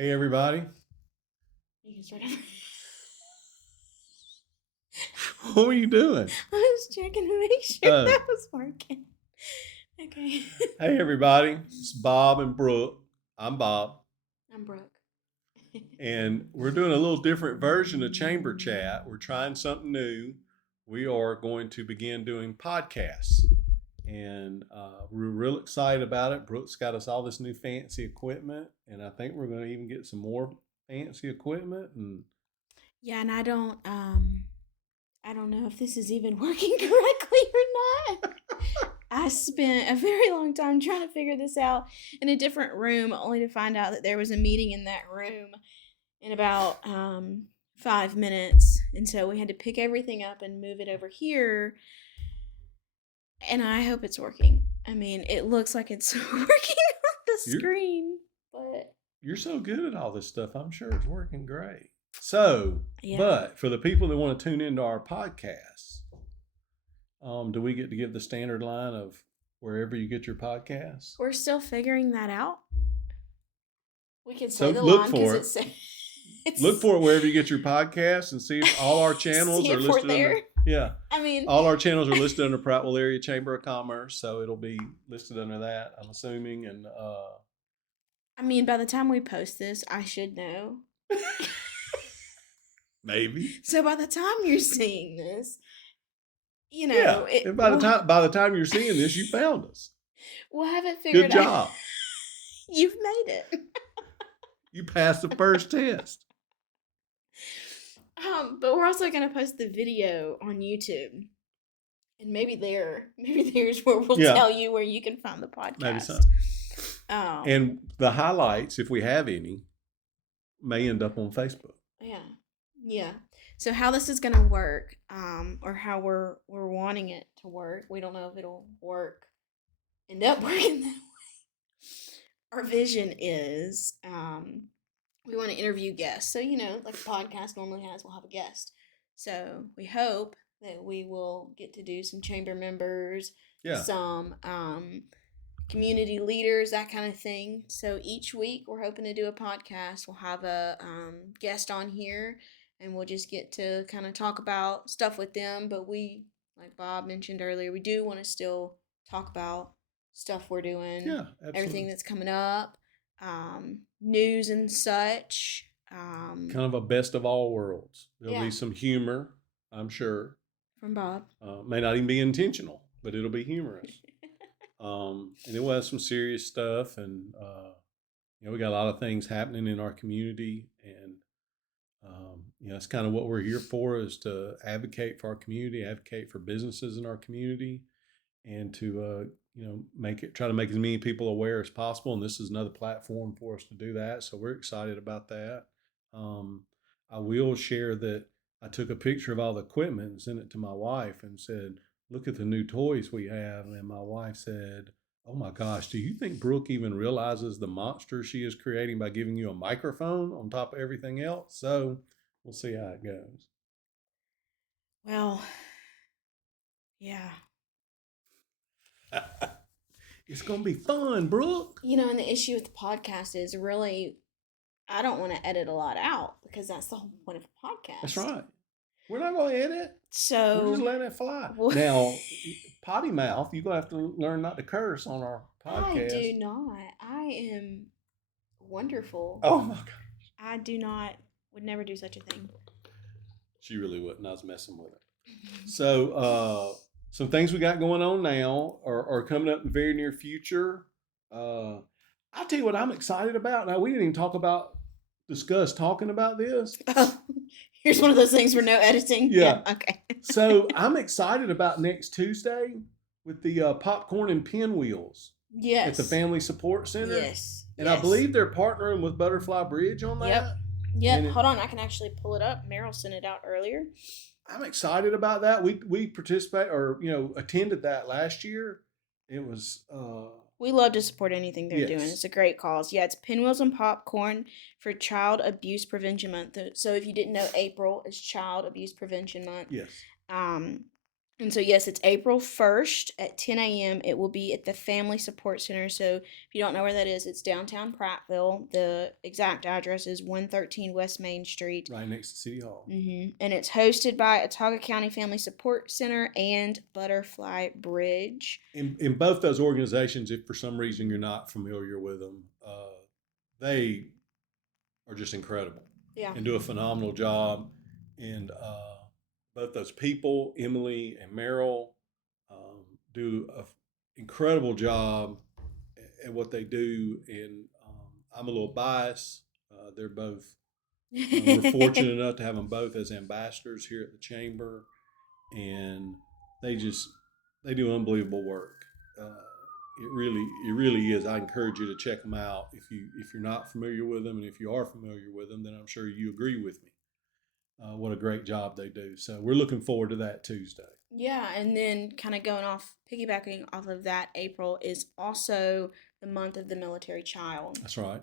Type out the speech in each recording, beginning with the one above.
Hey, everybody. You can start over. What are you doing? I was checking to make sure that was working. Okay. Hey, everybody. It's Bob and Brooke. I'm Bob. I'm Brooke. And we're doing a little different version of Chamber Chat. We're trying something new. We are going to begin doing podcasts. And we're real excited about it. Brooke's got us all this new fancy equipment. And I think we're going to even get some more fancy equipment. And Yeah, and I don't know if this is even working correctly or not. I spent a very long time trying to figure this out in a different room, only to find out that there was a meeting in that room in about 5 minutes. And so we had to pick everything up and move it over here. And I hope it's working. I mean, it looks like it's working on the screen, but you're so good at all this stuff. I'm sure it's working great. So, yeah. But for the people that want to tune into our podcasts, do we get to give the standard line of wherever you get your podcasts? We're still figuring that out. We can say So the look line for because it. Look for it wherever you get your podcasts and see if all our channels see are if listed we're there. under. Yeah, I mean, all our channels are listed under Prattville Area Chamber of Commerce, so it'll be listed under that, I'm assuming. And I mean, by the time we post this, I should know. Maybe. So by the time you're seeing this, you know, yeah. By the time you're seeing this, you found us. We'll have it figured out. Good job. You've made it. You passed the first test. But we're also gonna post the video on YouTube, and maybe there's where we'll tell you where you can find the podcast. Maybe so. And the highlights, if we have any, may end up on Facebook. Yeah. So how this is gonna work, or how we're wanting it to work, we don't know if it'll end up working that way. Our vision is, we want to interview guests. So, like a podcast normally has, we'll have a guest. So we hope that we will get to do some chamber members, some community leaders, that kind of thing. So each week we're hoping to do a podcast. We'll have a guest on here, and we'll just get to kind of talk about stuff with them. But we, like Bob mentioned earlier, we do want to still talk about stuff we're doing, everything that's coming up, news and such. Kind of a best of all worlds. There'll be some humor, I'm sure. From Bob. May not even be intentional, but it'll be humorous. And then we'll have some serious stuff. And, we got a lot of things happening in our community. And, that's kind of what we're here for, is to advocate for our community, advocate for businesses in our community, and to, try to make as many people aware as possible. And this is another platform for us to do that. So we're excited about that. I will share that I took a picture of all the equipment and sent it to my wife and said, look at the new toys we have. And my wife said, oh my gosh, do you think Brooke even realizes the monster she is creating by giving you a microphone on top of everything else? So we'll see how it goes. Well, yeah. It's going to be fun, Brooke. And the issue with the podcast is really, I don't want to edit a lot out, because that's the whole point of a podcast. That's right. We're not going to edit. So we're just letting it fly. Now, potty mouth, you're going to have to learn not to curse on our podcast. I do not. I am wonderful. Oh, my gosh. I would never do such a thing. She really wouldn't. I was messing with her. So, some things we got going on now are coming up in the very near future. I'll tell you what I'm excited about. Now, we didn't even discuss talking about this. Here's one of those things where no editing. Yeah. Okay. So I'm excited about next Tuesday with the popcorn and pinwheels. Yes. At the Family Support Center. Yes. And I believe they're partnering with Butterfly Bridge on that. Yep. Hold on. I can actually pull it up. Meryl sent it out earlier. I'm excited about that. We participate or attended that last year. It was we love to support anything they're doing. It's a great cause. Yeah, it's Pinwheels and Popcorn for Child Abuse Prevention Month. So if you didn't know, April is Child Abuse Prevention Month. Yes. And so, yes, it's April 1st at 10 a.m. It will be at the Family Support Center. So, if you don't know where that is, it's downtown Prattville. The exact address is 113 West Main Street. Right next to City Hall. And it's hosted by Autauga County Family Support Center and Butterfly Bridge. In both those organizations, if for some reason you're not familiar with them, they are just incredible. Yeah. And do a phenomenal job. And both those people, Emily and Merrill, do an incredible job at what they do. And I'm a little biased. They're both, we're fortunate enough to have them both as ambassadors here at the chamber. And they do unbelievable work. It really is. I encourage you to check them out if you're not familiar with them, and if you are familiar with them, then I'm sure you agree with me. What a great job they do. So we're looking forward to that Tuesday. Yeah, and then kind of piggybacking off of that, April is also the month of the military child. That's right.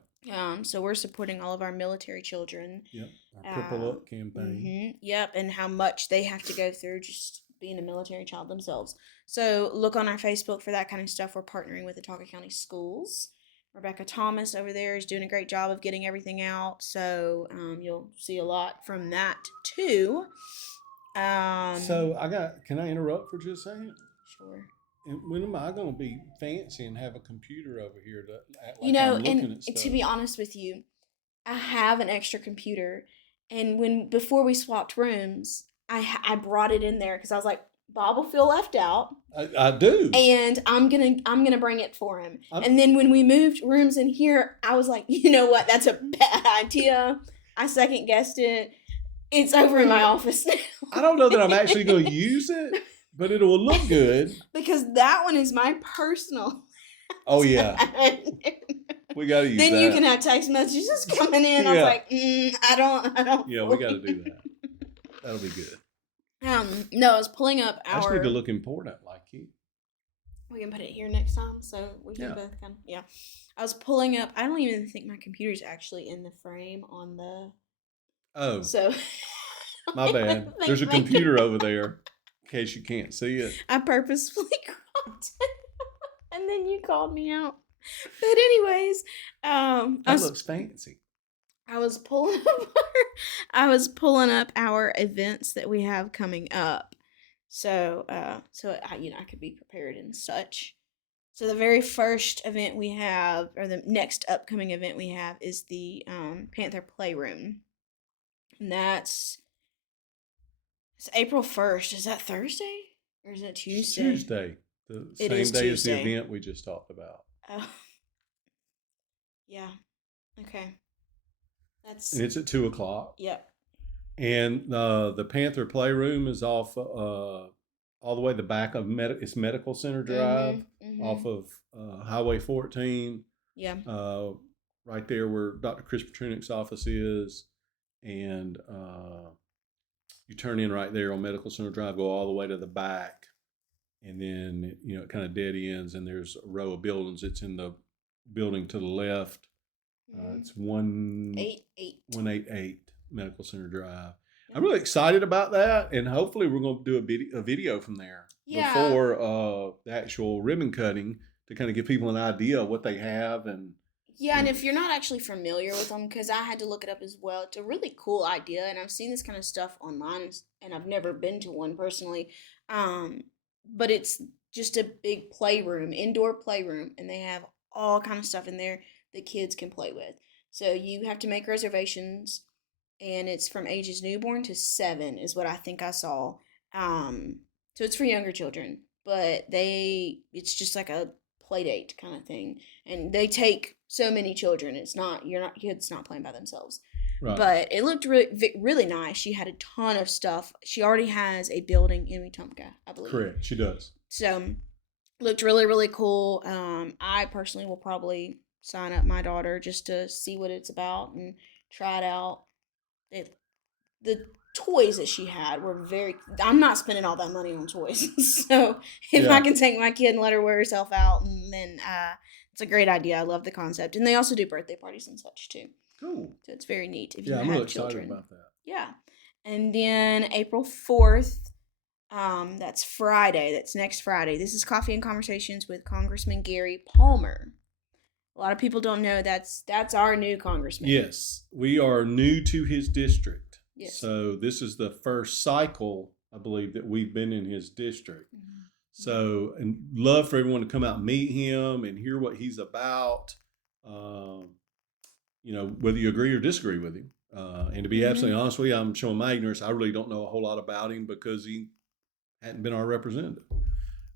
So we're supporting all of our military children. Yep, our Purple Up campaign. Yep, and how much they have to go through just being a military child themselves. So look on our Facebook for that kind of stuff. We're partnering with the Autauga County Schools. Rebecca Thomas over there is doing a great job of getting everything out. So you'll see a lot from that too. So can I interrupt for just a second? Sure. And when am I going to be fancy and have a computer over here to act like you know, I'm looking and at stuff? to be honest with you, I have an extra computer, and before we swapped rooms, I brought it in there because I was like, Bob will feel left out. I do, and I'm gonna bring it for him. And then when we moved rooms in here, I was like, you know what? That's a bad idea. I second guessed it. It's over in my office now. I don't know that I'm actually going to use it, but it will look good. Because that one is my personal. Oh, yeah. We got to use that. Then you can have text messages coming in. Yeah. I was like, I don't. Yeah, we got to do that. That'll be good. No, I was pulling up our. I just need to look important like you. We can put it here next time so we can both kind of. Yeah. I was pulling up. I don't even think my computer's actually in the frame on the. Oh. So. My bad. There's a computer over there in case you can't see it. I purposefully cropped it. And then you called me out. But anyways, that looks fancy. I was pulling up our events that we have coming up. So I could be prepared and such. So the very first event we have, or the next upcoming event we have, is the Panther Playroom. And it's April 1st. Is that Thursday? Or is it Tuesday? It's Tuesday. The same day Tuesday. As the event we just talked about. Oh. Yeah. Okay. And it's at 2:00. Yep. And the Panther Playroom is off all the way the back of it's Medical Center Drive, off of Highway 14. Yeah. Right there where Dr. Chris Petrunick's office is, and you turn in right there on Medical Center Drive, go all the way to the back, and then it kind of dead ends, and there's a row of buildings. It's in the building to the left. It's 188 Medical Center Drive. I'm really excited about that, and hopefully we're going to do a video from there before the actual ribbon cutting to kind of give people an idea of what they have. And if you're not actually familiar with them, because I had to look it up as well, it's a really cool idea, and I've seen this kind of stuff online, and I've never been to one personally, but it's just a big playroom, indoor playroom, and they have all kind of stuff in there that kids can play with. So you have to make reservations, and it's from ages newborn to 7 is what I think I saw. So it's for younger children, but it's just like a play date kind of thing, and they take so many children. Kids not playing by themselves. Right. But it looked really, really nice. She had a ton of stuff. She already has a building in Wetumpka, I believe. Correct, she does. So looked really, really cool. I personally will probably sign up my daughter just to see what it's about and try it out. The toys that she had were I'm not spending all that money on toys. So if I can take my kid and let her wear herself out, and then it's a great idea. I love the concept. And they also do birthday parties and such too. Cool. So it's very neat if you I'm have really children. excited about that. Yeah. And then April 4th, That's Friday. That's next Friday. This is Coffee and Conversations with Congressman Gary Palmer. A lot of people don't know that's our new congressman. Yes, we are new to his district. Yes. So this is the first cycle, I believe, that we've been in his district. Mm-hmm. So, and love for everyone to come out and meet him and hear what he's about. Whether you agree or disagree with him. And to be absolutely honest with you, I'm showing my ignorance. I really don't know a whole lot about him because he hadn't been our representative.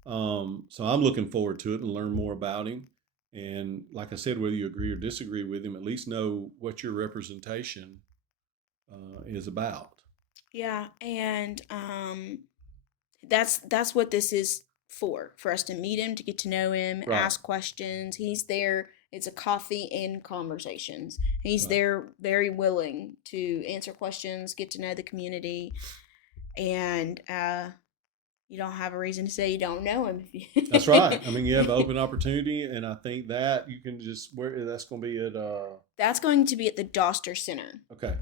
So I'm looking forward to it and learn more about him. And like I said, whether you agree or disagree with him, at least know what your representation is about. Yeah, and that's what this is for us to meet him, to get to know him, right. Ask questions. He's there. It's a coffee and conversations. He's right. There very willing to answer questions, get to know the community, and you don't have a reason to say you don't know him. That's right. I mean, you have an open opportunity, and I think that you can just, that's going to be at... That's going to be at the Doster Center. Okay.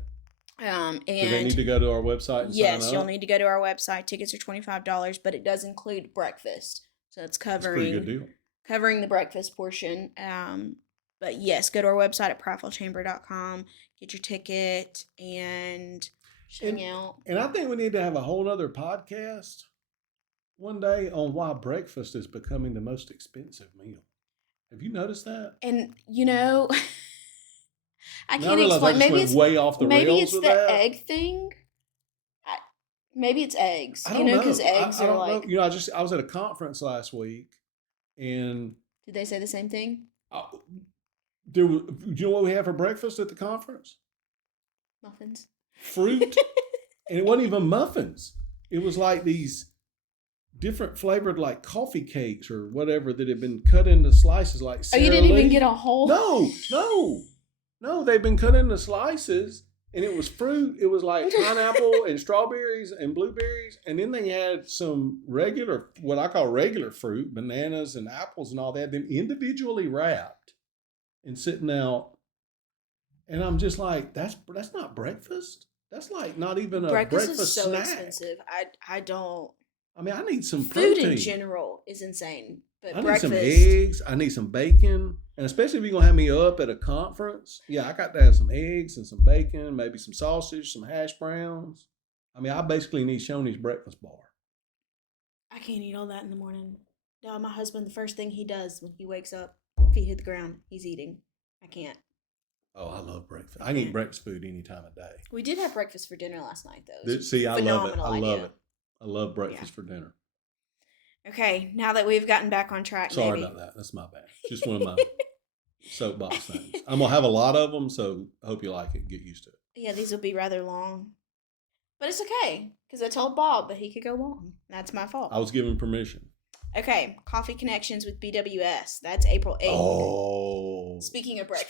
And do they need to go to our website and yes, sign up? You'll need to go to our website. Tickets are $25, but it does include breakfast. So it's covering... That's a pretty good deal. Covering the breakfast portion. But yes, go to our website at pridefulchamber.com, get your ticket, and hang out. And I think we need to have a whole other podcast one day on why breakfast is becoming the most expensive meal. Have you noticed that? And, I can't explain. Maybe it's way off the rails. Maybe it's the egg thing. Maybe it's eggs. I don't know. Because eggs are like... I was at a conference last week, and... Did they say the same thing? Do you know what we had for breakfast at the conference? Muffins. Fruit. And it wasn't even muffins. It was like these different flavored like coffee cakes or whatever that had been cut into slices like Sara you didn't Lee. even get a whole... No, they've been cut into slices, and it was fruit. It was like pineapple and strawberries and blueberries, and then they had some regular, what I call regular fruit, bananas and apples and all that, then individually wrapped and sitting out. And I'm just like, that's not breakfast. That's like not even a breakfast is so snack. Expensive. I don't... I mean, I need some food protein. In general is insane, but I breakfast... need some eggs. I need some bacon. And especially if you're going to have me up at a conference, I got to have some eggs and some bacon, maybe some sausage, some hash browns. I mean, I basically need Shoney's breakfast bar. I can't eat all that in the morning. No, my husband, the first thing he does when he wakes up, feet hit the ground, he's eating. I can't. Oh, I love breakfast. I can eat breakfast food any time of day. We did have breakfast for dinner last night, though. See, I love it. I love it. I love breakfast for dinner. Okay, now that we've gotten back on track, Sorry about that. That's my bad. Just one of my soapbox things. I'm going to have a lot of them, so I hope you like it and get used to it. Yeah, these will be rather long. But it's okay, because I told Bob that he could go long. That's my fault. I was given permission. Okay, Coffee Connections with BWS. That's April 8th. Oh. Speaking of breakfast.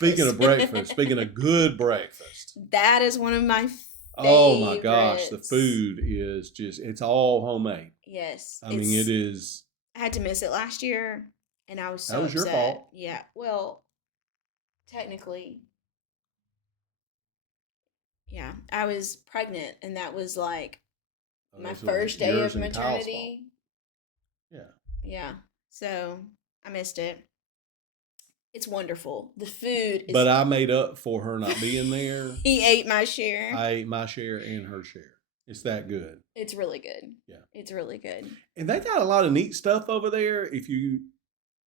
Speaking of good breakfast. That is one of my favorites. Oh my gosh, the food is just, it's all homemade. Yes. I mean, it is. I had to miss it last year, and I was so upset. That was your fault. Yeah, well, technically, yeah, I was pregnant, and that was like my first day of maternity. Yeah. Yeah, so I missed it. It's wonderful. The food is... But I made up for her not being there. He ate my share. I ate my share and her share. It's that good. It's really good. Yeah. It's really good. And they got a lot of neat stuff over there. If you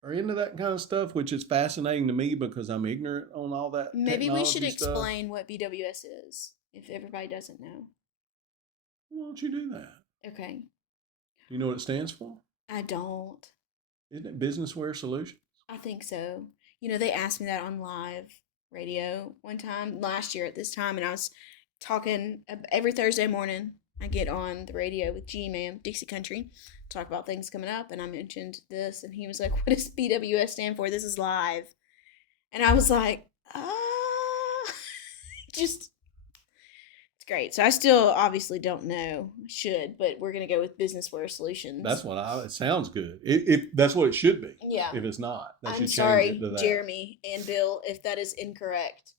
are into that kind of stuff, which is fascinating to me because I'm ignorant on all that. Maybe we should explain what BWS is if everybody doesn't know. Why don't you do that? Okay. Do you know what it stands for? I don't. Isn't it Businessware Solutions? I think so. They asked me that on live radio one time last year at this time, and I was talking every Thursday morning. I get on the radio with G-Man, Dixie Country, talk about things coming up, and I mentioned this, and he was like, "What does BWS stand for? This is live." And I was like, just... It's great. So I still obviously don't know. I should, but we're going to go with Businessware Solutions. That's what it sounds good. If that's what it should be. Yeah. If it's not, I'm sorry, Jeremy and Bill, if that is incorrect.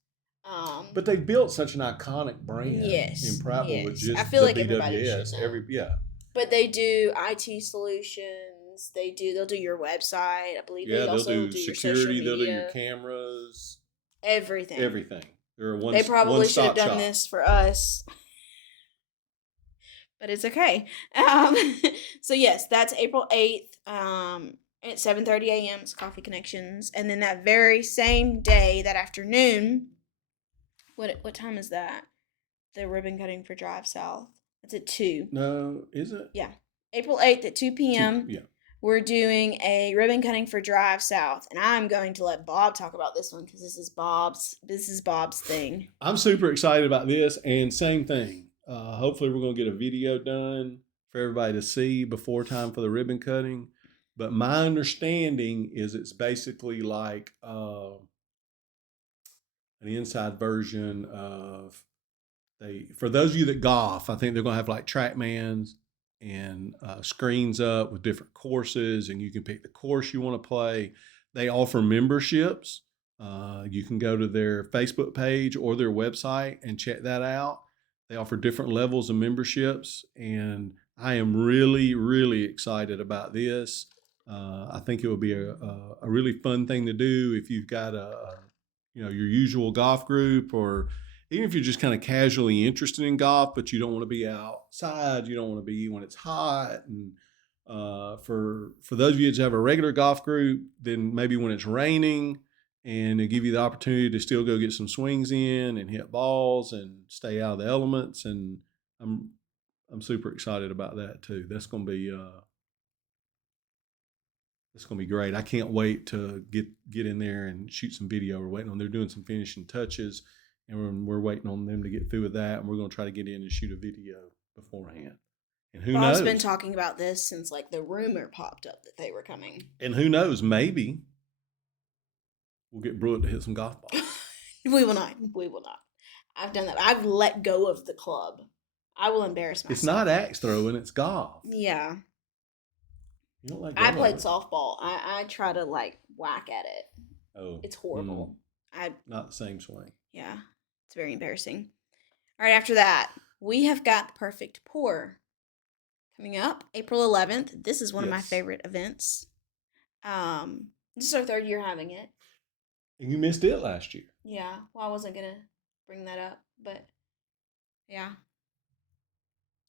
But they built such an iconic brand. Yes. In Prattville with just I feel like the everybody BWS. should know. But they do IT solutions. They'll do your website. I believe they they'll also do do your social security. They'll do your media. cameras. Everything. Everything. They're a They probably should have one-stop done shop. this for us. But it's okay. So yes, that's April 8th. At 7:30 a.m. It's Coffee Connections. And then that very same day, that afternoon, what time is that? The ribbon cutting for Drive South. It's at 2. No, is it? Yeah. April 8th at 2 p.m. Yeah. We're doing a ribbon cutting for Drive South. And I'm going to let Bob talk about this one because this is Bob's thing. I'm super excited about this, and same thing. Hopefully we're going to get a video done for everybody to see before time for the ribbon cutting. But my understanding is it's basically like an inside version of for those of you that golf, I think they're going to have like TrackMans and screens up with different courses, and you can pick the course you want to play. They offer memberships. You can go to their Facebook page or their website and check that out. They offer different levels of memberships, and I am really, really excited about this. I think it will be a really fun thing to do if you've got your usual golf group, or even if you're just kind of casually interested in golf, but you don't want to be outside, you don't want to be when it's hot. And for those of you that have a regular golf group, then maybe when it's raining, and they give you the opportunity to still go get some swings in and hit balls and stay out of the elements. And I'm super excited about that too. That's going to be great. I can't wait to get in there and shoot some video. We're waiting on, they're doing some finishing touches, and we're waiting on them to get through with that. And we're going to try to get in and shoot a video beforehand. And who knows? Bob's been talking about this since like the rumor popped up that they were coming. And who knows? Maybe we'll get Brooke to hit some golf balls. We will not. I've done that. I've let go of the club. I will embarrass myself. It's not axe throwing, it's golf. Yeah. You don't let go I played of it. softball. I try to like whack at it. Oh. It's horrible. Not the same swing. Yeah. It's very embarrassing. All right, after that, we have got the Perfect Pour coming up April 11th. This is one of my favorite events. This is our 3rd year having it. And you missed it last year. Yeah. Well, I wasn't going to bring that up, but yeah.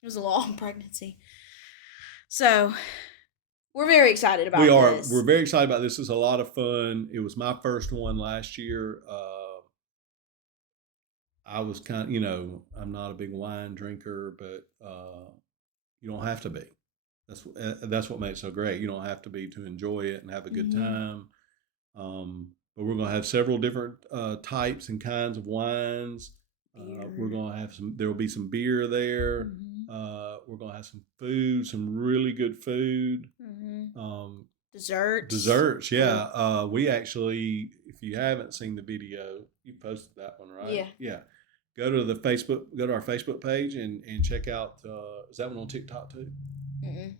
It was a long pregnancy. So, we're very excited about this. We're very excited about this. It's a lot of fun. It was my first one last year. I was kind of, I'm not a big wine drinker, but you don't have to be. That's what makes it so great. You don't have to be to enjoy it and have a good time. But we're going to have several different types and kinds of wines. We're going to have there will be some beer there. We're going to have some food, some really good food. Desserts, yeah. We actually, if you haven't seen the video, you posted that one, right? Yeah. Go to our Facebook page and check out, is that one on TikTok too? Okay.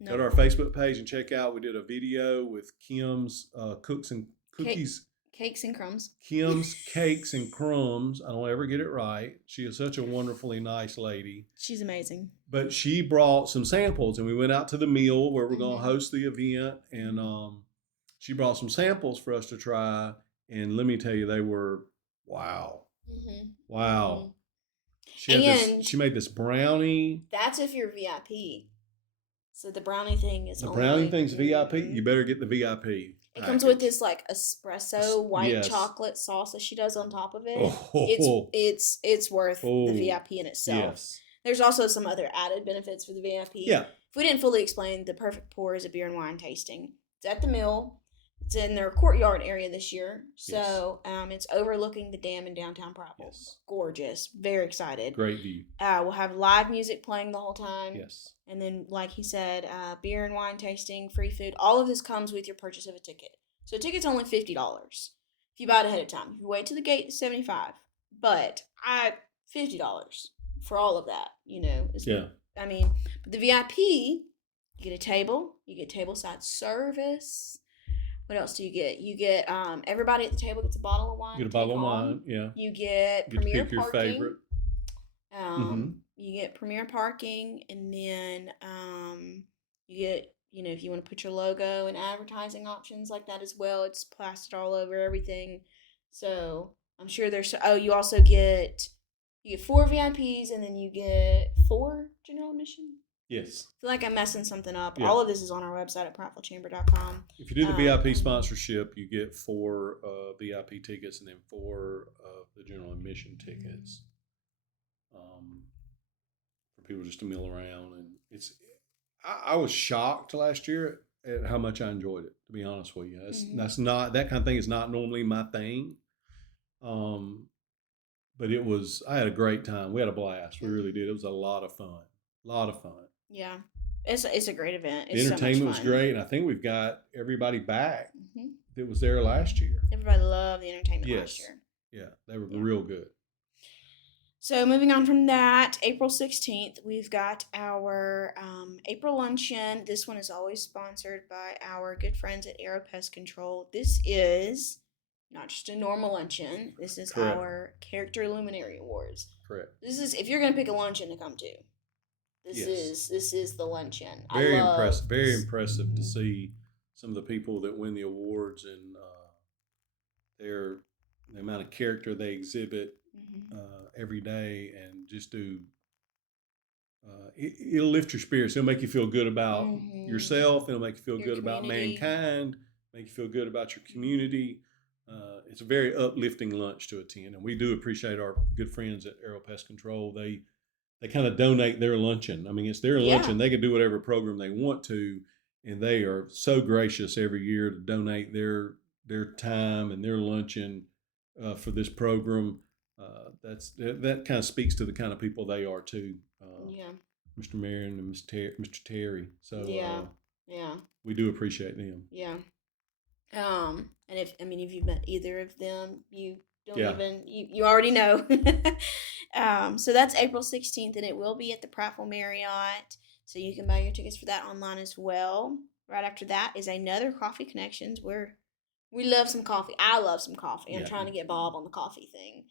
Nope. Go to our Facebook page and check out, we did a video with Kim's Cooks and Cookies. Cakes and Crumbs. Kim's Cakes and Crumbs. I don't ever get it right. She is such a wonderfully nice lady. She's amazing. But she brought some samples, and we went out to the meal where we're going to host the event, and she brought some samples for us to try. And let me tell you, they were wow. Wow. She made this brownie. That's if you're VIP. So the brownie thing is brownie thing's VIP. You better get the VIP. It comes with this like espresso white chocolate sauce that she does on top of it. It's worth the VIP in itself. Yes. There's also some other added benefits for the VIP. Yeah. If we didn't fully explain, the Perfect Pour is a beer and wine tasting. It's at the mill. It's in their courtyard area this year. So it's overlooking the dam in downtown Prattville. Yes. Gorgeous. Very excited. Great view. We'll have live music playing the whole time. Yes. And then, like he said, beer and wine tasting, free food. All of this comes with your purchase of a ticket. So a ticket's only $50 if you buy it ahead of time. If you wait to the gate, it's $75. But $50 for all of that, I mean, but the VIP, you get a table, you get tableside service. What else do you get? You get everybody at the table gets a bottle of wine. You get a bottle of wine, yeah. You get premier pick your parking. favorite. you get premier parking, and then you get, if you want to put your logo and advertising options like that as well, it's plastered all over everything. So I'm sure there's. Oh, you also get 4 VIPs, and then you get 4 general admission. Yes. I feel like I'm messing something up. Yeah. All of this is on our website at prattvilleChamber.com. If you do the VIP sponsorship, you get 4 VIP tickets and then 4 of the general admission tickets for people just to mill around. And I was shocked last year at how much I enjoyed it. To be honest with you, that's not, that kind of thing is not normally my thing. But I had a great time. We had a blast. We really did. It was a lot of fun. A lot of fun. Yeah. It's a great event. The entertainment was great, and I think we've got everybody back that was there last year. Everybody loved the entertainment last year. Yeah, they were real good. So moving on from that, April 16th, we've got our April luncheon. This one is always sponsored by our good friends at Aero Pest Control. This is not just a normal luncheon. This is our Character Luminary Awards. Correct. This is, if you're going to pick a luncheon to come to, this is the luncheon. Very impressive. Very impressive to see some of the people that win the awards and the amount of character they exhibit every day, and just do. It'll lift your spirits. It'll make you feel good about yourself. It'll make you feel good about mankind. Make you feel good about your community. It's a very uplifting lunch to attend, and we do appreciate our good friends at Aero Pest Control. They kind of donate their luncheon. I mean, it's their luncheon. They can do whatever program they want to, and they are so gracious every year to donate their time and their luncheon for this program. That kind of speaks to the kind of people they are too. Mr. Marion and Mr. Terry. So we do appreciate them. Yeah. And if you've met either of them, you don't even, you already know. So that's April 16th, and it will be at the Prattville Marriott. So you can buy your tickets for that online as well. Right after that is another Coffee Connections, where we love some coffee. I love some coffee. I'm trying to get Bob on the coffee thing.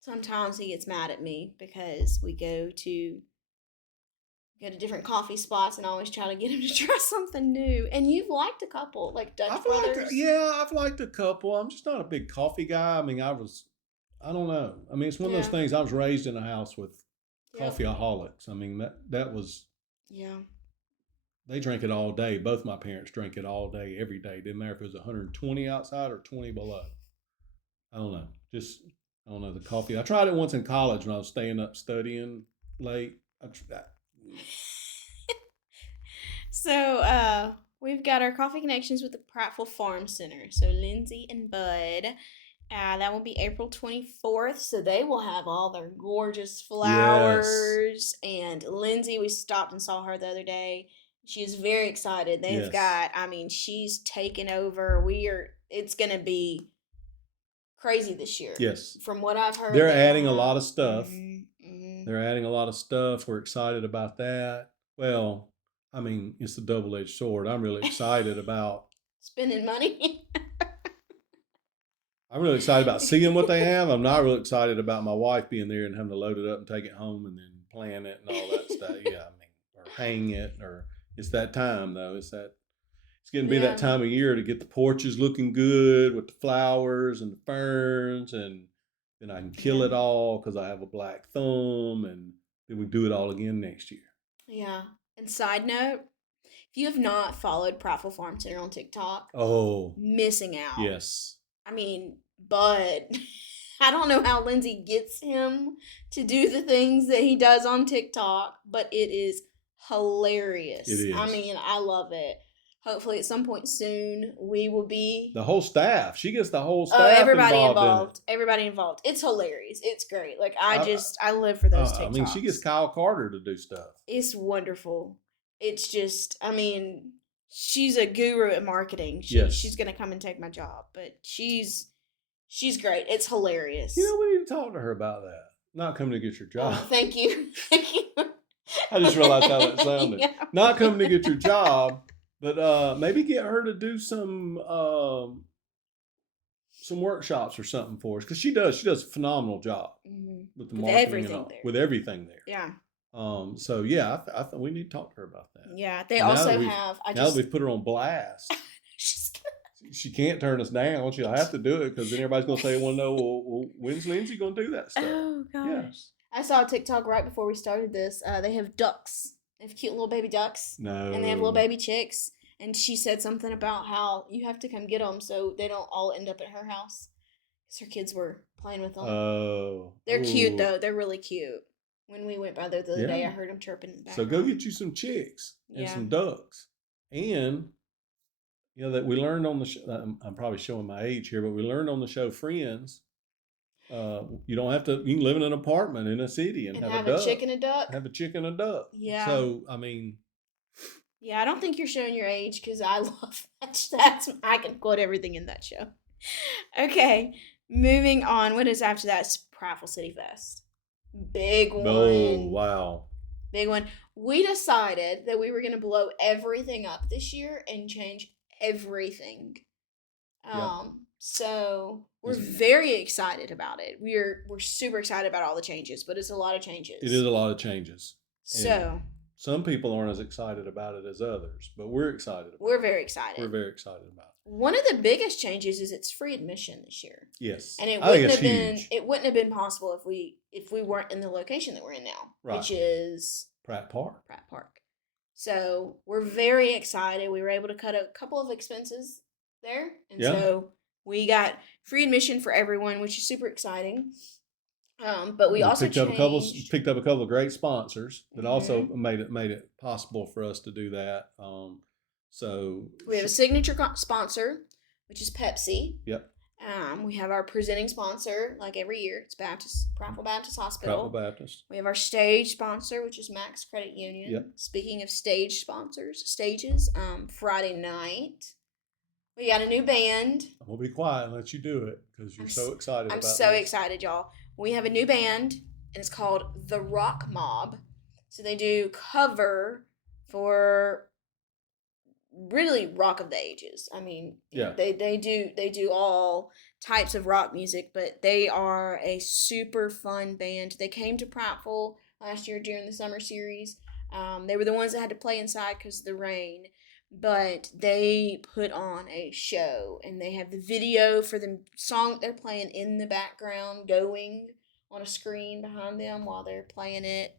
Sometimes he gets mad at me because we go to different coffee spots, and I always try to get him to try something new. And you've liked a couple, like Dutch Brothers. I've liked a couple. I'm just not a big coffee guy. I mean, I don't know. I mean, it's one of those things. I was raised in a house with coffeeaholics. I mean, that was. Yeah. They drank it all day. Both my parents drank it all day, every day. Didn't matter if it was 120 outside or 20 below. I don't know. I don't know, the coffee. I tried it once in college when I was staying up studying late. So we've got our Coffee Connections with the Prattville Farm Center. So Lindsay and Bud. That will be April 24th. So they will have all their gorgeous flowers. Yes. And Lindsay, we stopped and saw her the other day. She is very excited. They've got, she's taken over. It's going to be crazy this year. Yes. From what I've heard. They're adding a lot of stuff. They're adding a lot of stuff. We're excited about that. Well, it's a double-edged sword. I'm really excited about spending money. I'm really excited about seeing what they have. I'm not really excited about my wife being there and having to load it up and take it home and then plan it and all that stuff. Or hang it. Or it's that time though. It's getting to be that time of year to get the porches looking good with the flowers and the ferns, and then I can kill it all because I have a black thumb, and then we do it all again next year. Yeah. And side note, if you have not followed Prattville Farm Center on TikTok, missing out. Yes. Bud, I don't know how Lindsay gets him to do the things that he does on TikTok, but it is hilarious. It is. I love it. Hopefully at some point soon we will be the whole staff. She gets the whole staff. Everybody involved. Everybody involved. It's hilarious. It's great. Like I live for those TikToks. She gets Kyle Carter to do stuff. It's wonderful. It's just, she's a guru at marketing. She's gonna come and take my job, but she's great. It's hilarious. We need to talk to her about that. Not coming to get your job. Oh, thank you. Thank you. I just realized how that sounded. Yeah. Not coming to get your job. But maybe get her to do some workshops or something for us, because she does a phenomenal job. with the With marketing everything and all, there. with everything there. Yeah. So yeah, I think we need to talk to her about that. Yeah. They And also have. now that we've put her on blast, She's she can't turn us down. She'll have to do it because then everybody's going to say, "Well, no, well, when's Lindsay going to do that stuff?" Oh gosh. Yeah. I saw a TikTok right before we started this. They have ducks. They have cute little baby ducks. No. And they have little baby chicks. And she said something about how you have to come get them so they don't all end up at her house. Because her kids were playing with them. Oh. They're cute though. They're really cute. When we went by there the other day, I heard them chirping in the background. So go get you some chicks and some ducks. And, that we learned on the show, I'm probably showing my age here, but we learned on the show Friends, you don't have to, you can live in an apartment in a city and have a duck. Chick and a duck. Have a chicken and a duck. Yeah. So, I mean. Yeah, I don't think you're showing your age because I love that. I can quote everything in that show. Okay, moving on. What is after that? It's Prattville City Fest. Big one. Oh, wow. Big one. We decided that we were going to blow everything up this year and change everything. So we're very excited about it. We're super excited about all the changes, but it's a lot of changes. It is a lot of changes. So and some people aren't as excited about it as others, but we're excited about it. We're very excited. We're very excited about it. One of the biggest changes is it's free admission this year. Yes. And I think it's huge. It wouldn't have been possible if we weren't in the location that we're in now, right, which is Pratt Park. So we're very excited. We were able to cut a couple of expenses there. And so we got free admission for everyone, which is super exciting. But we also picked up a couple of great sponsors that also made it possible for us to do that. So we have a signature sponsor, which is Pepsi. Yep. We have our presenting sponsor, like every year. It's Prattville Baptist Hospital. Prattville Baptist. We have our stage sponsor, which is Max Credit Union. Yep. Speaking of stages, Friday night, we got a new band. I'm gonna be quiet and let you do it because you're so excited. I'm so excited, y'all. We have a new band, and it's called The Rock Mob. So they do cover for really rock of the ages. I mean, they do all types of rock music, but they are a super fun band. They came to Prattville last year during the summer series. They were the ones that had to play inside because of the rain, but they put on a show, and they have the video for the song that they're playing in the background going on a screen behind them while they're playing it.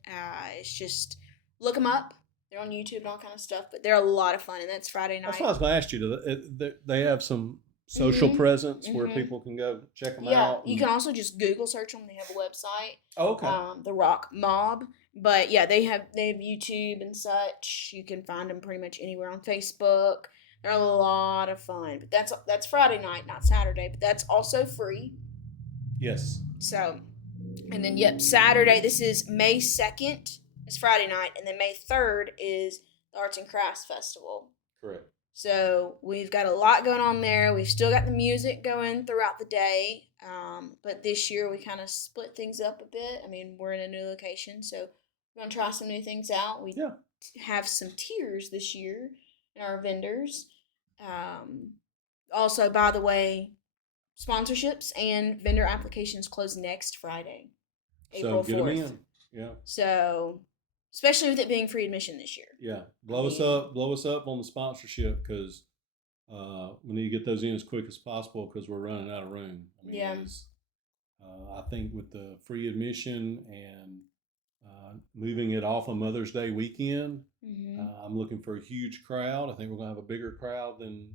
It's just, look them up. They're on YouTube and all kind of stuff, but they're a lot of fun, and that's Friday night. That's what I was going to ask you. They have some social presence where people can go check them out. Yeah, you can also just Google search them. They have a website. Oh, okay. The Rock Mob. But yeah, they have YouTube and such. You can find them pretty much anywhere on Facebook. They're a lot of fun. But that's Friday night, not Saturday. But that's also free. Yes. So, and then Saturday. This is May 2nd. It's Friday night, and then May 3rd is the Arts and Crafts Festival. Correct. So we've got a lot going on there. We've still got the music going throughout the day, but this year we kind of split things up a bit. I mean, we're in a new location, so we're going to try some new things out. We have some tiers this year in our vendors. Also, by the way, sponsorships and vendor applications close next Friday, April 4th. So get them in. Yeah. So, especially with it being free admission this year. Yeah. Blow us up on the sponsorship because we need to get those in as quick as possible because we're running out of room. I mean, I think with the free admission and moving it off of Mother's Day weekend, I'm looking for a huge crowd. I think we're going to have a bigger crowd than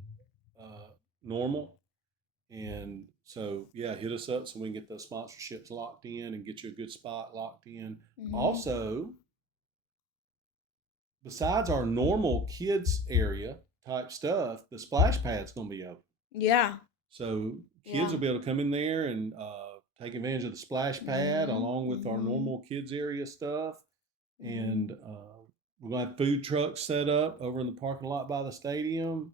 normal. And so, hit us up so we can get those sponsorships locked in and get you a good spot locked in. Also, besides our normal kids area type stuff, the splash pad's going to be open. Yeah. So kids will be able to come in there and take advantage of the splash pad along with our normal kids area stuff. And we're going to have food trucks set up over in the parking lot by the stadium.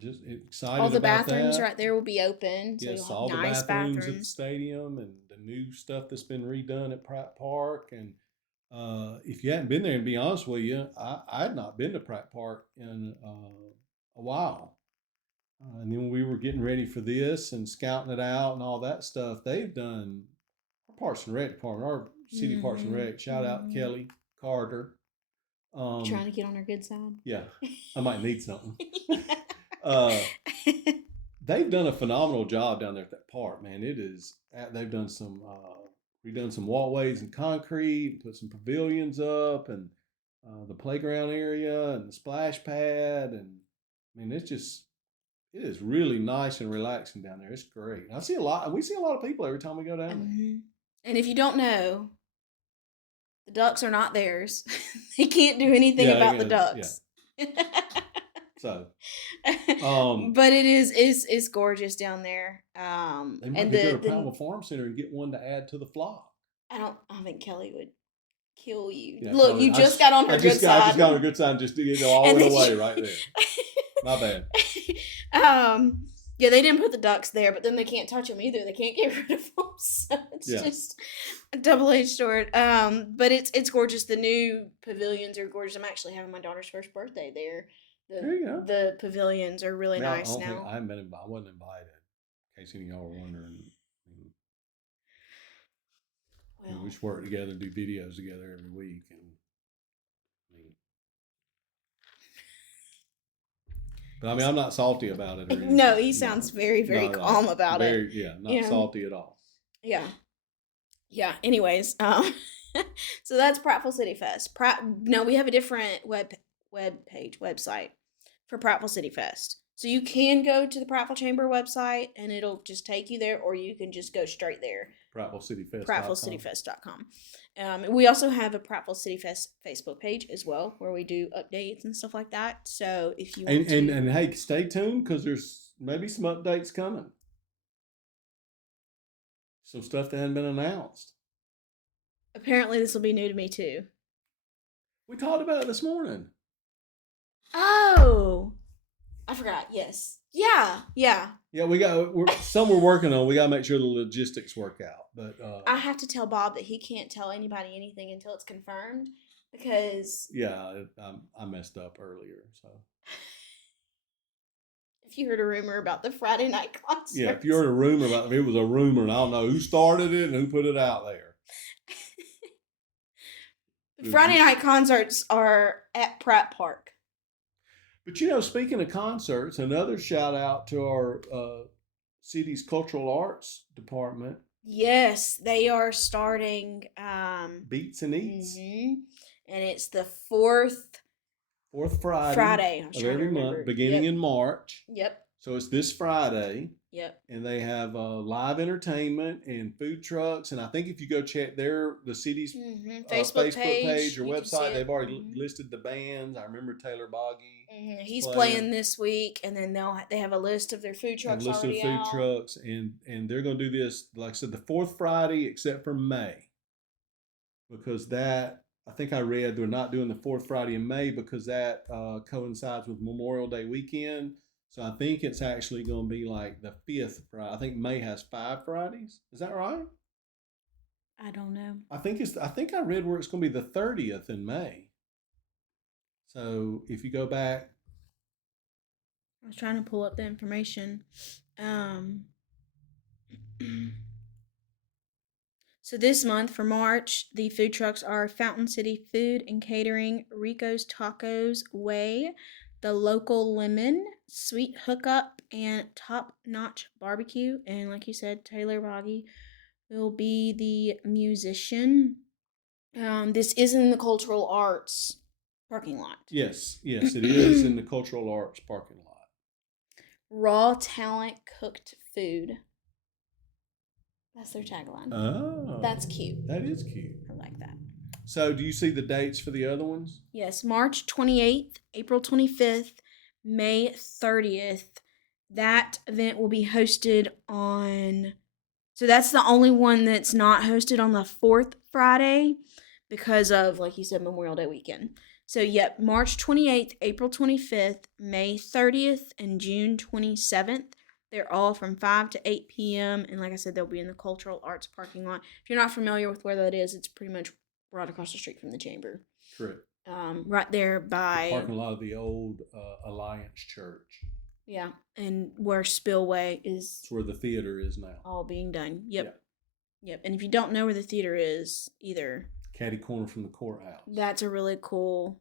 Just excited all the about bathrooms that. right there will be open. So yes, all nice the bathrooms at the stadium and the new stuff that's been redone at Pratt Park. And if you hadn't been there, and be honest with you, I had not been to Pratt Park in a while. And then we were getting ready for this and scouting it out and all that stuff. They've done Parks and Rec department, our city Parks and Rec. Shout out Kelly Carter. Trying to get on our good side. Yeah, I might need something. They've done a phenomenal job down there at that park, man. It is. They've done some. Redone some walkways and concrete, put some pavilions up, and the playground area and the splash pad, and I mean, it is really nice and relaxing down there. It's great. We see a lot of people every time we go down there. Mm-hmm. And if you don't know, the ducks are not theirs. They can't do anything about the ducks. Yeah. So, but it's gorgeous down there. They might go to a Primal Farm Center and get one to add to the flock. I think Kelly would kill you. Yeah, look, you just got on her good side. I just got on her good side and just all the way right there. My bad. Yeah, they didn't put the ducks there, but then they can't touch them either. They can't get rid of them, so it's just a double-edged sword. But it's gorgeous. The new pavilions are gorgeous. I'm actually having my daughter's first birthday there. There you go. The pavilions are really nice now. I wasn't invited. In case any of y'all were wondering. Well, we just work together and do videos together every week, but I mean, I'm not salty about it. Or anything. No, he sounds very, very calm about it. Yeah, not salty at all. Yeah. Anyways, so that's Prattville City Fest. No, we have a different website for Prattville City Fest. So you can go to the Prattville Chamber website and it'll just take you there, or you can just go straight there. PrattvilleCityFest.com. We also have a Prattville City Fest Facebook page as well, where we do updates and stuff like that. So if you want and hey, stay tuned because there's maybe some updates coming. Some stuff that hadn't been announced. Apparently, this will be new to me too. We talked about it this morning. Oh, I forgot. Yes. Yeah. Yeah, some we're working on. We got to make sure the logistics work out. But I have to tell Bob that he can't tell anybody anything until it's confirmed because. Yeah, I messed up earlier. So. If you heard a rumor about the Friday night concert. Yeah, if you heard a rumor about it was a rumor, and I don't know who started it and who put it out there. Friday night concerts are at Pratt Park. But speaking of concerts, another shout out to our city's cultural arts department. Yes, they are starting Beats and Eats. Mm-hmm. And it's the fourth Friday of every month, beginning in March. Yep. So it's this Friday. Yep. And they have live entertainment and food trucks. And I think if you go check the city's Facebook page or website, they've already listed the bands. I remember Taylor Boggy. Mm-hmm. He's playing this week, and then they have a list of their food trucks already out. Trucks, and they're going to do this, like I said, the fourth Friday except for May, because I think I read they're not doing the fourth Friday in May because that coincides with Memorial Day weekend. So I think it's actually going to be like the fifth Friday. I think May has 5 Fridays. Is that right? I don't know. I think I read where it's going to be the 30th in May. So if you go back, I was trying to pull up the information. So this month for March, the food trucks are Fountain City Food and Catering, Rico's Tacos, Way, The Local Lemon, Sweet Hookup, and Top Notch Barbecue. And like you said, Taylor Boggy will be the musician. This is in the Cultural Arts parking lot. Yes, it is in the Cultural Arts parking lot. Raw talent cooked food. That's their tagline. Oh. That's cute. That is cute. I like that. So do you see the dates for the other ones? Yes, March 28th, April 25th, May 30th. That event will be hosted on... So that's the only one that's not hosted on the 4th Friday because of, like you said, Memorial Day weekend. So, yep, March 28th, April 25th, May 30th, and June 27th. They're all from 5 to 8 p.m. And like I said, they'll be in the Cultural Arts parking lot. If you're not familiar with where that is, it's pretty much right across the street from the chamber. Correct. Right there by... The parking lot of the old Alliance Church. Yeah, and where Spillway is... It's where the theater is now. All being done. Yep. Yep. And if you don't know where the theater is either, Catty corner from the courthouse. that's a really cool.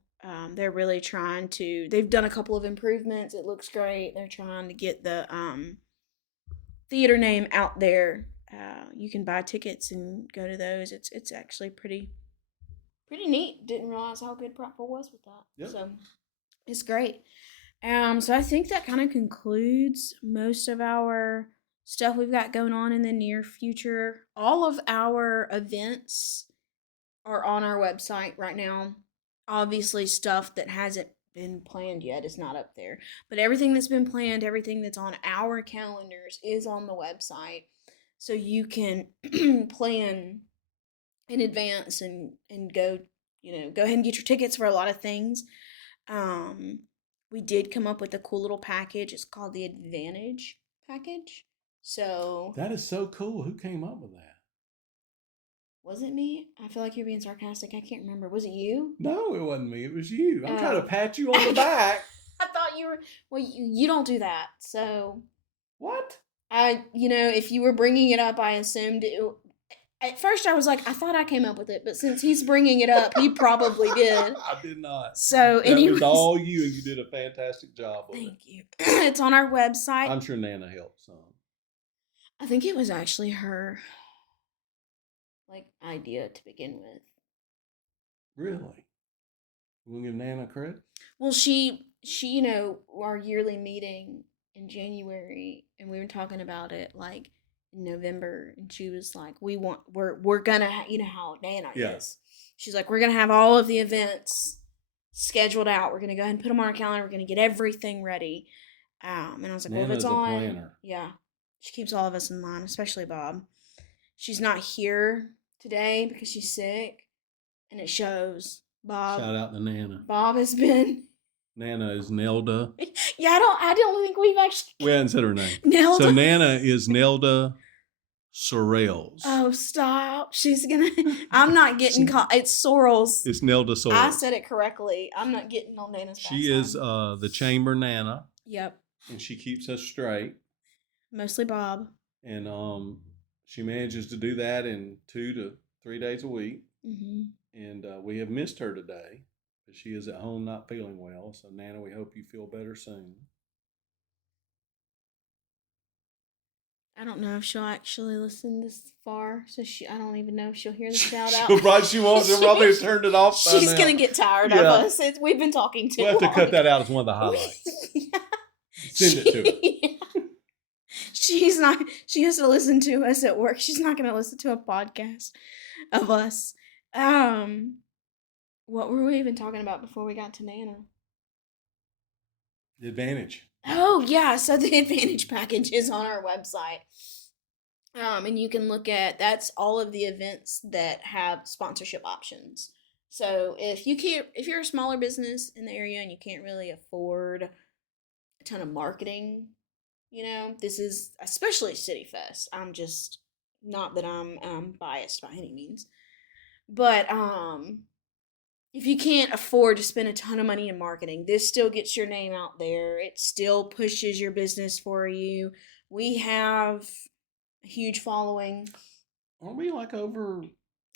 They're really trying to. They've done a couple of improvements. It looks great. They're trying to get the theater name out there. You can buy tickets and go to those. It's actually pretty neat. Didn't realize how good Proper was with that. Yep. So it's great. So I think that kind of concludes most of our stuff we've got going on in the near future. All of our events are on our website right now. Obviously, stuff that hasn't been planned yet is not up there. But everything that's been planned, everything that's on our calendars is on the website. So you can plan in advance and go, go ahead and get your tickets for a lot of things. We did come up with a cool little package. It's called the Advantage package. So that is so cool. Who came up with that? Was it me? I feel like you're being sarcastic. I can't remember. Was it you? No, it wasn't me. It was you. I'm trying to pat you on the back. I thought you were. Well, you don't do that. So what? If you were bringing it up, I assumed it. At first, I was like, I thought I came up with it, but since he's bringing it up, he probably did. I did not. So it was all you, and you did a fantastic job with it. Thank you. It's on our website. I'm sure Nana helped some. I think it was actually her, idea to begin with. Really? You want to give Nana credit? Well, she, our yearly meeting in January, and we were talking about it in November, and she was like, we're gonna, how Nana is. She's like, we're gonna have all of the events scheduled out. We're gonna go ahead and put them on our calendar. We're gonna get everything ready. And I was like, Nana's well, if it's on, a planner. Yeah, she keeps all of us in line, especially Bob. She's not here today because she's sick, and it shows. Bob. Shout out to Nana. Bob has been. Nana is Nelda. Yeah, I don't think we've actually. We hadn't said her name. Nelda. So Nana is Nelda Sorrells. Oh, stop! She's gonna. I'm not getting caught. It's Sorrells. It's Nelda Sorrells. I said it correctly. I'm not getting on Nana's. She is the chamber Nana. Yep. And she keeps us straight. Mostly Bob. And she manages to do that in 2 to 3 days a week. Mm-hmm. And we have missed her today, but she is at home not feeling well. So Nana, we hope you feel better soon. I don't know if she'll actually listen this far, so I don't even know if she'll hear the shout out. She won't. She'll probably have turned it off. She's gonna get tired of us. We've been talking too long. We'll have to cut that out as one of the highlights. Yeah. Send it to her. Yeah. She's not. She has to listen to us at work. She's not gonna listen to a podcast of us. What were we even talking about before we got to Nana? The Advantage. Oh, yeah. So the Advantage package is on our website. And you can look at, that's all of the events that have sponsorship options. So if you're a smaller business in the area and you can't really afford a ton of marketing, this is, especially City Fest. I'm just, not that I'm biased by any means. But if you can't afford to spend a ton of money in marketing, this still gets your name out there. It still pushes your business for you. We have a huge following. Aren't we over?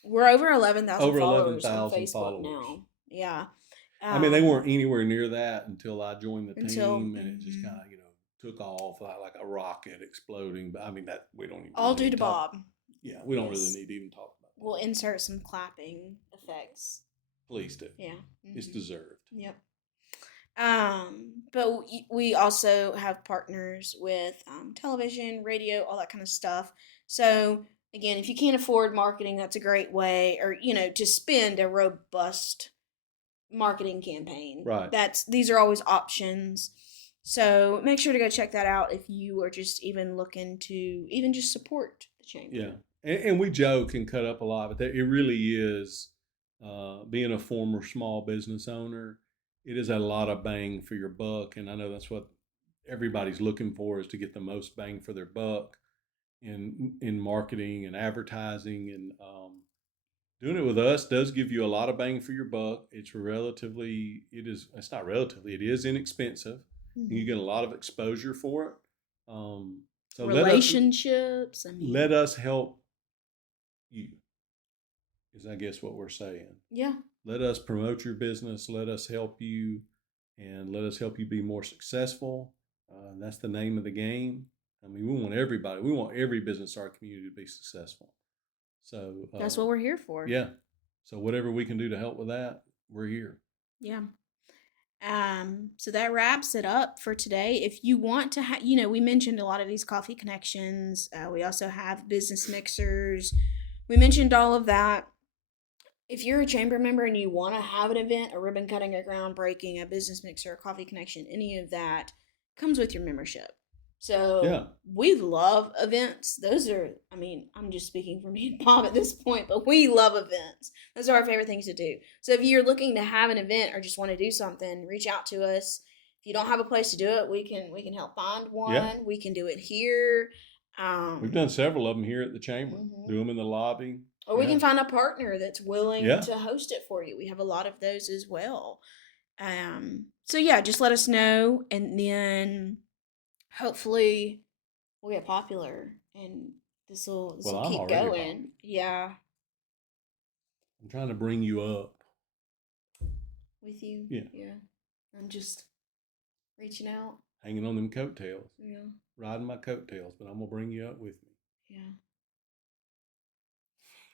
We're over 11,000 over followers 11,000 on Facebook followers now. Yeah. I mean, they weren't anywhere near that until I joined the team, and it mm-hmm. just kind of, took off like a rocket exploding. But I mean, that we don't even. All due to Bob. Yeah, we don't really need to even talk about that. We'll insert some clapping effects. Please do. Yeah. Mm-hmm. It's deserved. Yep. But we also have partners with television, radio, all that kind of stuff. So again, if you can't afford marketing, that's a great way, or to spend a robust marketing campaign. Right. These are always options. So make sure to go check that out if you are just even looking to even just support the chamber. Yeah, and we joke and cut up a lot, but it really is. Being a former small business owner, it is a lot of bang for your buck, and I know that's what everybody's looking for, is to get the most bang for their buck in marketing and advertising, and doing it with us does give you a lot of bang for your buck. It is inexpensive. Mm-hmm. You get a lot of exposure for it. So relationships. let us help you, is I guess what we're saying. Yeah. Let us promote your business. Let us help you, and let us help you be more successful. And that's the name of the game. I mean, we want every business in our community to be successful. So that's what we're here for. Yeah. So whatever we can do to help with that, we're here. Yeah. So that wraps it up for today. If you want to we mentioned a lot of these coffee connections. We also have business mixers. We mentioned all of that. If you're a chamber member and you want to have an event, a ribbon cutting, a groundbreaking, a business mixer, a coffee connection, any of that comes with your membership. So we love events. Those are, I mean, I'm just speaking for me and Bob at this point, but we love events. Those are our favorite things to do. So if you're looking to have an event or just want to do something, reach out to us. If you don't have a place to do it, we can help find one. Yeah. We can do it here. We've done several of them here at the chamber. Mm-hmm. Do them in the lobby. Or we can find a partner that's willing to host it for you. We have a lot of those as well. So yeah, just let us know, and then hopefully we'll get popular, and this will keep going. Popular. Yeah. I'm trying to bring you up. With you? Yeah. I'm just reaching out. Hanging on them coattails. Yeah. Riding my coattails, but I'm going to bring you up with me. Yeah.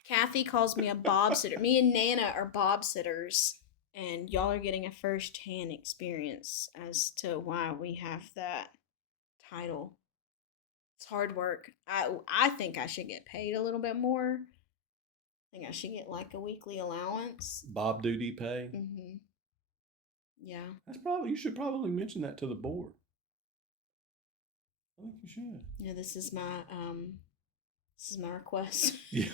Kathy calls me a bobsitter. Me and Nana are bobsitters, and y'all are getting a first-hand experience as to why we have that title. It's hard work. I think I should get paid a little bit more. I think I should get like a weekly allowance. Bob duty pay? Mm-hmm. Yeah. You should probably mention that to the board. I think you should. Yeah, this is my request. Yeah.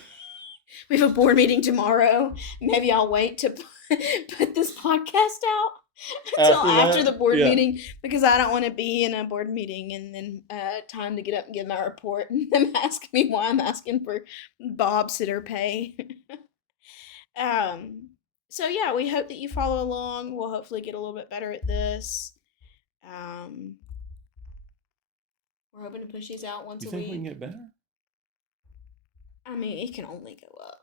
We have a board meeting tomorrow. Maybe I'll wait to put this podcast out until after the board meeting, because I don't want to be in a board meeting and then time to get up and give my report and them ask me why I'm asking for bobsitter pay. So yeah, we hope that you follow along. We'll hopefully get a little bit better at this. We're hoping to push these out once a week. You think we can get better? I mean, it can only go up.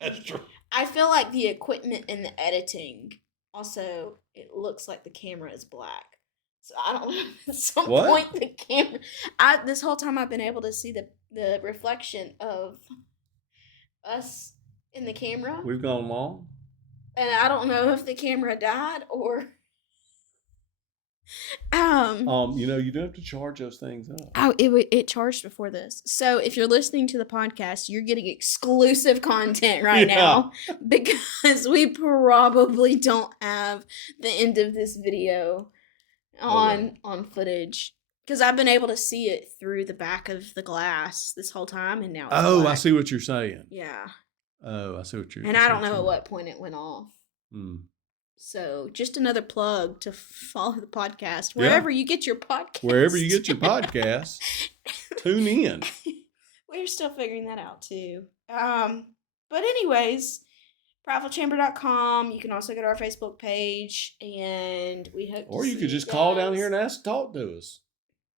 That's true. I feel like the equipment and the editing, also, it looks like the camera is black. So I don't know. At some point, the camera... this whole time I've been able to see the reflection of us in the camera. We've gone long. And I don't know if the camera died or... you do have to charge those things up. Oh, it charged before this. So if you're listening to the podcast, you're getting exclusive content right now, because we probably don't have the end of this video on footage, because I've been able to see it through the back of the glass this whole time, and now it's black. I see what you're saying. Yeah. Oh, I see what you're. And I don't know at what point it went off. Hmm. So just another plug to follow the podcast wherever you get your podcast. Wherever you get your podcast, tune in. We're still figuring that out too. But anyways, PrivatelyChamber.com. You can also go to our Facebook page, and we hope. Or you could just call down here and ask to talk to us.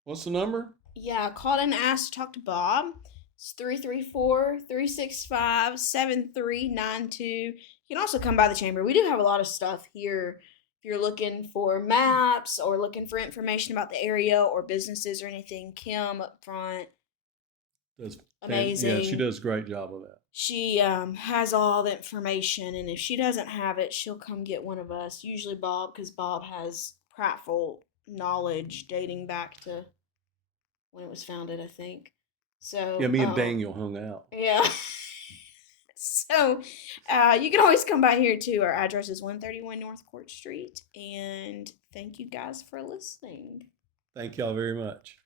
What's the number? Yeah, call in and ask to talk to Bob. It's 334-365-7392. You can also come by the chamber. We do have a lot of stuff here. If you're looking for maps or looking for information about the area or businesses or anything, Kim up front does amazing. Yeah, she does a great job of that. She has all the information, and if she doesn't have it, she'll come get one of us. Usually Bob, because Bob has pratful knowledge dating back to when it was founded, I think. So yeah, me and Daniel hung out. Yeah. So, you can always come by here too. Our address is 131 North Court Street. And thank you guys for listening. Thank y'all very much.